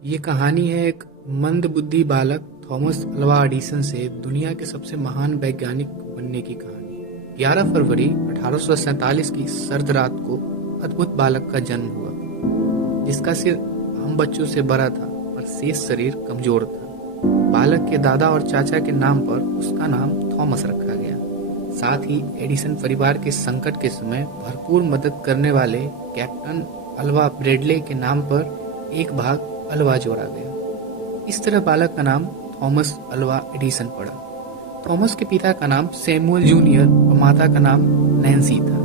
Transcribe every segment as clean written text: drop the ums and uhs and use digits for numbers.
ये कहानी है एक मंदबुद्धि बालक थॉमस अल्वा एडिसन से दुनिया के सबसे महान वैज्ञानिक बनने की कहानी। 11 फरवरी 1847 की सर्द रात को अद्भुत बालक का जन्म हुआ, जिसका सिर आम बच्चों से बड़ा था पर शेष शरीर कमजोर था। बालक के दादा और चाचा के नाम पर उसका नाम थॉमस रखा गया। साथ ही एडिसन परिवार के संकट के समय भरपूर मदद करने वाले कैप्टन अल्वा ब्रेडले के नाम पर एक भाग अल्वा जोड़ा गया। इस तरह बालक का नाम थॉमस अल्वा एडिसन पड़ा। थॉमस के पिता का नाम सैमुअल जूनियर और माता का नाम नैन्सी था।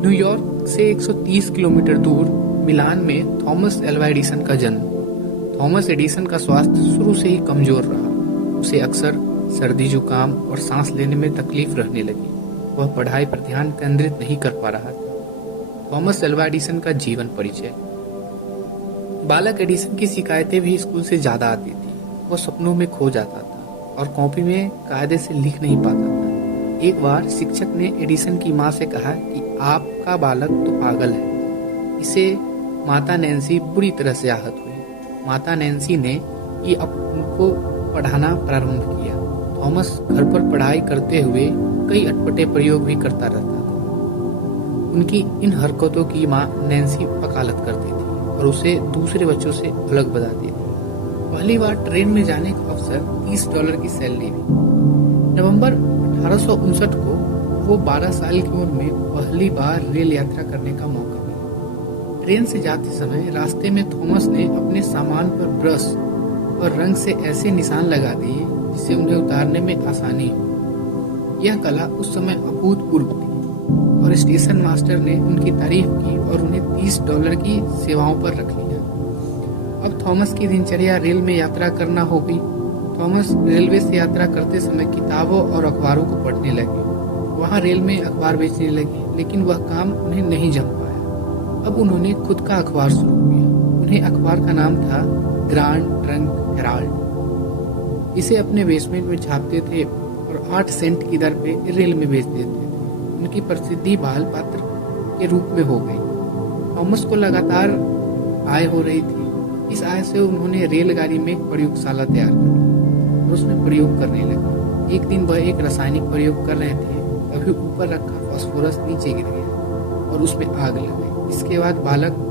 न्यूयॉर्क से 130 किलोमीटर दूर मिलान में थॉमस अल्वा एडिसन का जन्म हुआ। थॉमस एडिसन का स्वास्थ्य शुरू से ही कमजोर रहा। उसे अक्सर सर्दी, जुकाम और सांस लेने में तकलीफ रहने लगी। वह पढ़ाई पर ध्यान केंद्रित नहीं कर पा रहा था। थॉमस अल्वा एडिसन का जीवन परिचय। बालक एडिसन की शिकायतें भी स्कूल से ज्यादा आती थी। वह सपनों में खो जाता था और कॉपी में कायदे से लिख नहीं पाता था। एक बार शिक्षक ने एडिसन की माँ से कहा कि आपका बालक तो पागल है। इसे माता नैन्सी बुरी तरह से आहत हुई। माता नैन्सी ने ये उनको पढ़ाना प्रारंभ किया। थॉमस घर पर पढ़ाई करते हुए कई अटपटे प्रयोग भी करता रहता था। उनकी इन हरकतों की माँ नैन्सी वकालत करती थी और उसे दूसरे बच्चों से अलग बताती थी। पहली बार ट्रेन में जाने का अवसर $30 की सैलरी भी। नवंबर 1859 को वो 12 साल की उम्र में पहली बार रेल यात्रा करने का मौका मिला। ट्रेन से जाते समय रास्ते में थॉमस ने अपने सामान पर ब्रश और रंग से ऐसे निशान लगा दिए जिससे उन्हें उतारने में आसानी हो। यह कला उस समय अभूतपूर्व थी और स्टेशन मास्टर ने उनकी तारीफ की और उन्हें $30 की सेवाओं पर रख लिया। अब थॉमस की दिनचर्या रेल में यात्रा करना हो गई। थॉमस रेलवे से यात्रा करते समय किताबों और अखबारों को पढ़ने लगे। वहां रेल में अखबार बेचने लगे, लेकिन वह काम उन्हें नहीं जम पाया। अब उन्होंने खुद का अखबार शुरू किया। उन्हें अखबार का नाम था ग्रांड ट्रंक हेराल्ड। इसे अपने बेसमेंट में छापते थे और 8 सेंट की दर पे रेल में बेच देते थे। उनकी प्रसिद्धि बाल पात्र के रूप में हो गई। थॉमस को लगातार आय हो रही थी। इस आय से उन्होंने रेलगाड़ी में एक प्रयोगशाला तैयार कर ली और उसमें प्रयोग करने लगे। एक दिन वह एक रासायनिक प्रयोग कर रहे थे, तभी ऊपर रखा फास्फोरस नीचे गिर गया और उसमें आग लग गई। इसके बाद बालक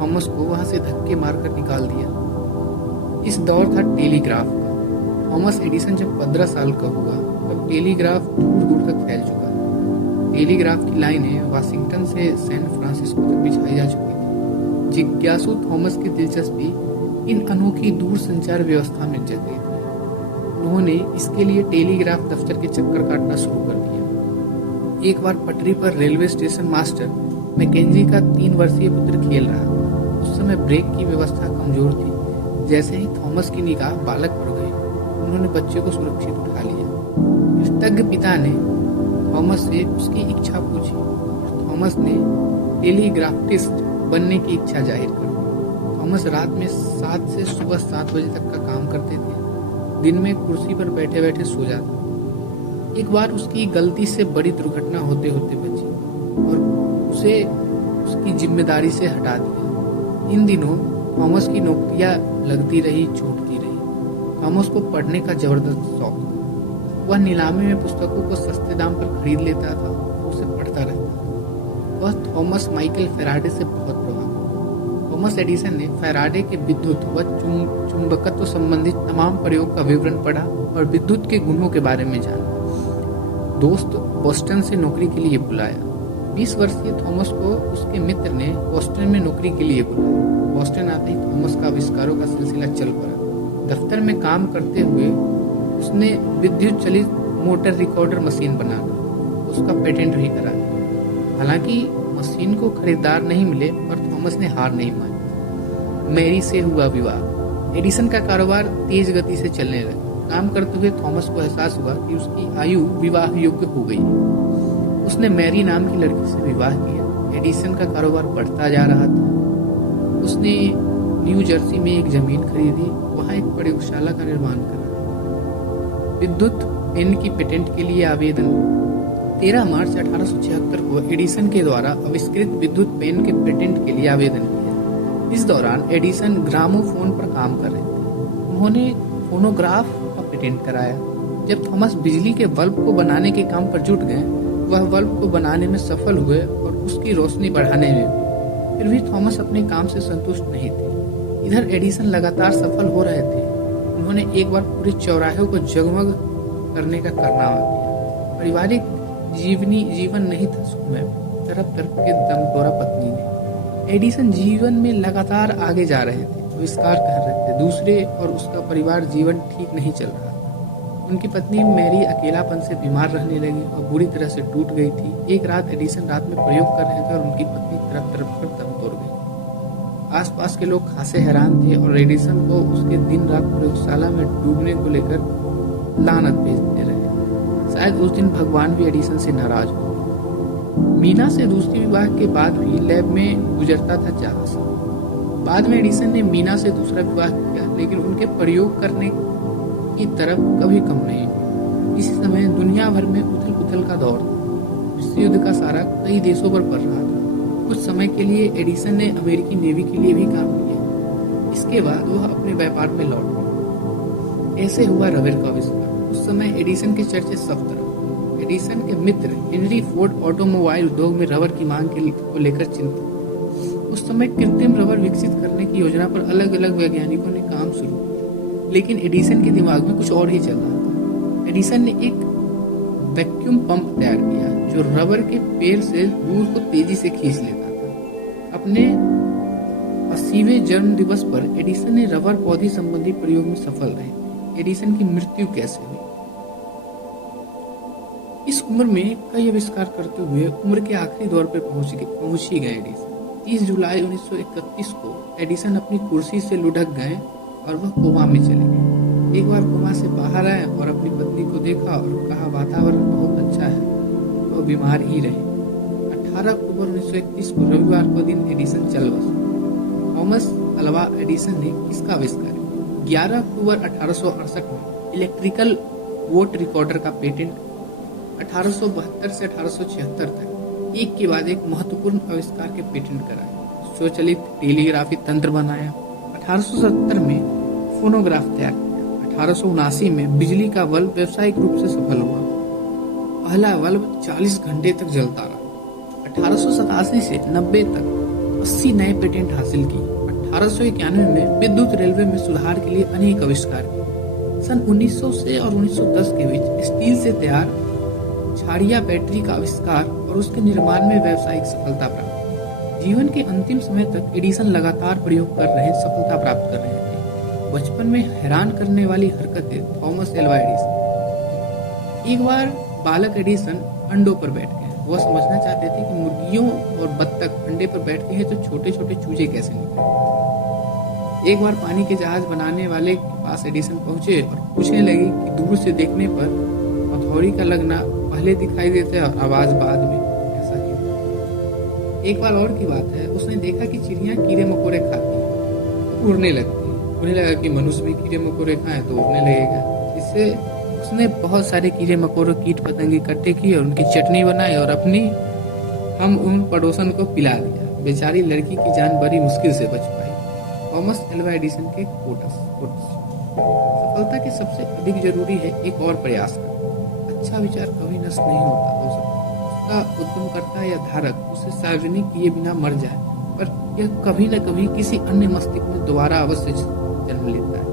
थॉमस को वहां से धक्के मारकर निकाल दिया। इस दौर था टेलीग्राफ का। थॉमस एडिसन जब 15 साल का हुआ तब टेलीग्राफ दूर दूर तक फैल चुका। टेलीग्राफ की लाइनें वाशिंगटन से सैन फ्रांसिस्को तक बिछाई जा चुकी थी। जिज्ञासु थॉमस की दिलचस्पी इन अनोखी दूर संचार व्यवस्था में जग गई थी। उन्होंने इसके लिए टेलीग्राफ दफ्तर के चक्कर काटना शुरू कर दिया। एक बार पटरी पर रेलवे स्टेशन मास्टर मैकेंजी का 3 वर्षीय पुत्र खेल रहा था। उस समय ब्रेक की व्यवस्था कमजोर थी। जैसे ही थॉमस की निगाह बालक पर गई, उन्होंने बच्चे को सुरक्षित उठा लिया। कृतज्ञ पिता ने थॉमस से उसकी इच्छा पूछी और थॉमस ने टेलीग्राफिस्ट बनने की इच्छा जाहिर कर दी। थॉमस रात में 7 से सुबह 7 बजे तक का काम करते थे। दिन में कुर्सी पर बैठे बैठे सो जाता। एक बार उसकी गलती से बड़ी दुर्घटना होते होते बची और उसे उसकी जिम्मेदारी से हटा दिया। इन दिनों थॉमस की नौकरियां लगती रही, छूटती रही। थॉमस को पढ़ने का जबरदस्त शौक था। वह नीलामी में पुस्तकों को सस्ते दाम पर खरीद लेता था और उसे पढ़ता रहता था। वह थॉमस माइकल फैराडे से बहुत प्रभावित। थॉमस एडिसन ने फैराडे के विद्युत व चुंबकत्व संबंधित तमाम प्रयोग का विवरण पढ़ा और विद्युत के गुणों के बारे में जाना। दोस्त बोस्टन से नौकरी के लिए बुलाया। 20 वर्षीय थॉमस को उसके मित्र ने बोस्टन में नौकरी के लिए बुलाया। बोस्टन आते ही थॉमस का आविष्कारों का सिलसिला चल पड़ा। दफ्तर में काम करते हुए उसने विद्युत चलित मोटर रिकॉर्डर मशीन बनाना उसका पेटेंट भी करा दिया। हालांकि मशीन को खरीदार नहीं मिले, पर थॉमस ने हार नहीं मानी। मैरी से हुआ विवाह। एडिसन का कारोबार तेज गति से चलने लगा। काम करते हुए थॉमस को एहसास हुआ कि उसकी आयु विवाह योग्य हो गई है। उसने मैरी नाम की लड़की से विवाह किया। एडिसन का कारोबार बढ़ता जा रहा था। उसने न्यू जर्सी में एक जमीन खरीदी, वहां एक प्रयोगशाला का निर्माण करा। विद्युत पेन की पेटेंट के लिए आवेदन। 13 मार्च 1876 को एडिसन के द्वारा आविष्कृत विद्युत पेन के पेटेंट के लिए आवेदन किया। इस दौरान एडिसन ग्रामोफोन पर काम कर रहे थे। उन्होंने फोनोग्राफ का पेटेंट कराया। जब थॉमस बिजली के बल्ब को बनाने के काम पर जुट गए, वह बल्ब को बनाने में सफल हुए और उसकी रोशनी बढ़ाने में भी। फिर भी थॉमस अपने काम से संतुष्ट नहीं थे। इधर एडिसन लगातार सफल हो रहे थे। उन्होंने एक बार पूरे चौराहे को जगमग करने का कारनामा किया। पारिवारिक जीवन नहीं था सुखमय, तरफ तरफ के दम तोड़ा पत्नी ने। एडिसन जीवन में लगातार आगे जा रहे थे, आविष्कार कर रहे थे। दूसरे और उसका परिवार जीवन ठीक नहीं चल रहा था। उनकी पत्नी मैरी अकेलापन से बीमार रहने लगी और बुरी तरह से टूट गई थी। एक रात एडिसन रात में प्रयोग कर रहे थे और उनकी पत्नी तरफ तरफ पर दम तोड़ गई। आसपास के लोग खासे हैरान थे और एडिसन को उसके दिन रात प्रयोगशाला में डूबने को लेकर लानत भेजते रहे। शायद उस दिन भगवान भी एडिसन से नाराज हो। मीना से दूसरी विवाह के बाद भी लैब में गुजरता था 4 साल। बाद में एडिसन ने मीना से दूसरा विवाह किया, लेकिन उनके प्रयोग करने की तरफ कभी कम नहीं हुई। इसी समय दुनिया भर में उथल पुथल का दौर था। विश्व युद्ध का सारा कई देशों पर पड़ रहा था। कुछ समय के लिए एडिसन ने अमेरिकी नेवी के लिए भी काम किया। इसके बाद वह अपने व्यापार में लौट गए। ऐसे हुआ रबर का आविष्कार। उस समय एडिसन के चर्चे सब तरफ। एडिसन के मित्र हेनरी फोर्ड ऑटोमोबाइल उद्योग में रबर की मांग को लेकर चिंतित। उस समय कृत्रिम रबर विकसित करने की योजना पर अलग अलग वैज्ञानिकों ने काम शुरू किया, लेकिन एडिसन के दिमाग में कुछ और ही चल रहा था। एडिसन ने एक वैक्यूम पंप तैयार किया जो रबर के पेड़ से दूध को तेजी से खींच लेता था। अपने 80वें जन्म दिवस पर एडिसन ने रबर पौधे संबंधी प्रयोग में सफल रहे। एडिसन की मृत्यु कैसे हुई? इस उम्र में कई आविष्कार करते हुए उम्र के आखिरी दौर पर पहुंच ही गए एडिसन। 30 जुलाई 1931 को एडिसन अपनी कुर्सी से लुढ़क गए और वह कोमा में चले गए। एक बार कोमा से बाहर आए और अपनी पत्नी को देखा और कहा, वातावरण बहुत अच्छा है। तो बीमार ही रहे। 18 अक्टूबर 1931 को रविवार को दिन एडिसन चल बसा। थॉमस अल्वा एडिसन ने इसका आविष्कार किया। 11 अक्टूबर 1868 में इलेक्ट्रिकल वोट रिकॉर्डर का पेटेंट। 1872 से 1876 तक एक के बाद एक महत्वपूर्ण आविष्कार के पेटेंट कराए। स्वचालित टेलीग्राफी तंत्र बनाया। 1870 में फोनोग्राफ तैयार किया। 1879 में बिजली का बल्ब व्यावसायिक रूप से सफल हुआ। पहला बल्ब 40 घंटे तक जलता रहा। 1887 से 90 तक 80 नए पेटेंट हासिल किए। 1891 में विद्युत रेलवे में सुधार के लिए अनेक आविष्कार किए। सन 1900 से और 1910 के बीच स्टील से तैयार क्षारीय बैटरी का आविष्कार और उसके निर्माण में व्यावसायिक सफलता प्राप्त। जीवन के अंतिम समय तक एडिसन लगातार प्रयोग कर रहे, सफलता प्राप्त कर रहे थे। बचपन में हैरान करने वाली हरकतें थॉमस एल्वा एडिसन। एक बार बालक एडिसन अंडों पर बैठ गए। वह समझना चाहते थे कि मुर्गियों और बत्तख अंडे पर बैठते हैं तो छोटे छोटे चूजे कैसे निकले। एक बार पानी के जहाज बनाने वाले के पास एडिसन पहुंचे और पूछने लगे कि दूर से देखने पर हथौड़ी का लगना पहले दिखाई देता है और आवाज बाद में, ऐसा क्यों? एक बार और की बात है, उसने देखा कि चिड़िया कीड़े मकोड़े खाती है तो उड़ने लगती है। उन्हें लगा कि मनुष्य भी कीड़े मकोड़े खाएं तो उड़ने लगेगा। इससे उसने बहुत सारे कीड़े मकोड़े कीट पतंगे इकट्ठे किए और उनकी चटनी बनाई और हम उन पड़ोसन को पिला दिया। बेचारी लड़की की जान बड़ी मुश्किल से बच पाई। थॉमस एल्वा एडिसन के कोट्स। सफलता के सबसे अधिक जरूरी है एक और प्रयास करना। अच्छा विचार कभी नष्ट नहीं होता। हो सकता उसका उद्यमकर्ता या धारक उसे सार्वजनिक किए बिना मर जाए, पर यह कभी न कभी किसी अन्य मस्तिष्क में दोबारा अवश्य जन्म लेता है।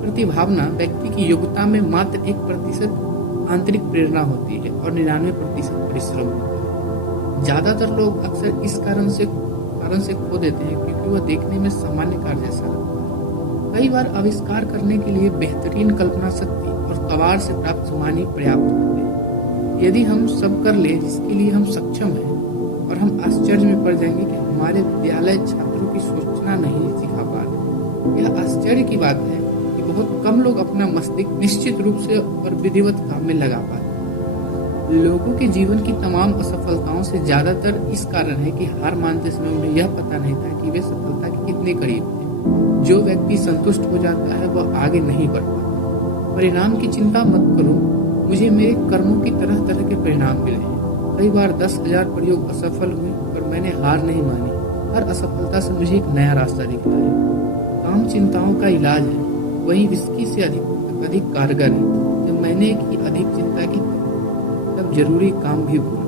प्रतिभावना व्यक्ति की योग्यता में मात्र 1% आंतरिक प्रेरणा होती है और 99% परिश्रम होता है। ज्यादातर लोग अक्सर इस कारण से खो देते हैं क्योंकि वह देखने में सामान्य कार्य जैसा लगता है। कई बार आविष्कार करने के लिए बेहतरीन कल्पना शक्ति और कबाड़ से प्राप्त सम्मान ही पर्याप्त होते हैं। यदि हम सब कर ले जिसके लिए हम सक्षम हैं, और हम आश्चर्य में पड़ जाएंगे कि हमारे विद्यालय छात्रों की सोचना नहीं सिखा पा रहे। यह आश्चर्य की बात है कि बहुत कम लोग अपना मस्तिष्क निश्चित रूप से और विधिवत काम में लगा पाते हैं। लोगों के जीवन की तमाम असफलताओं से ज्यादातर इस कारण है कि हार मानते समय उन्हें यह पता नहीं था कि वे सफलता के कितने करीब थे। जो व्यक्ति संतुष्ट हो जाता है वह आगे नहीं बढ़ पाता। परिणाम की चिंता मत करो, मुझे मेरे कर्मों की तरह तरह के परिणाम मिले हैं। कई बार 10,000 प्रयोग असफल हुए पर मैंने हार नहीं मानी। हर असफलता से मुझे एक नया रास्ता दिखता है। काम चिंताओं का इलाज है, वही विस्की से अधिक अधिक कारगर है। जब मैंने की अधिक चिंता की तब जरूरी काम भी भूल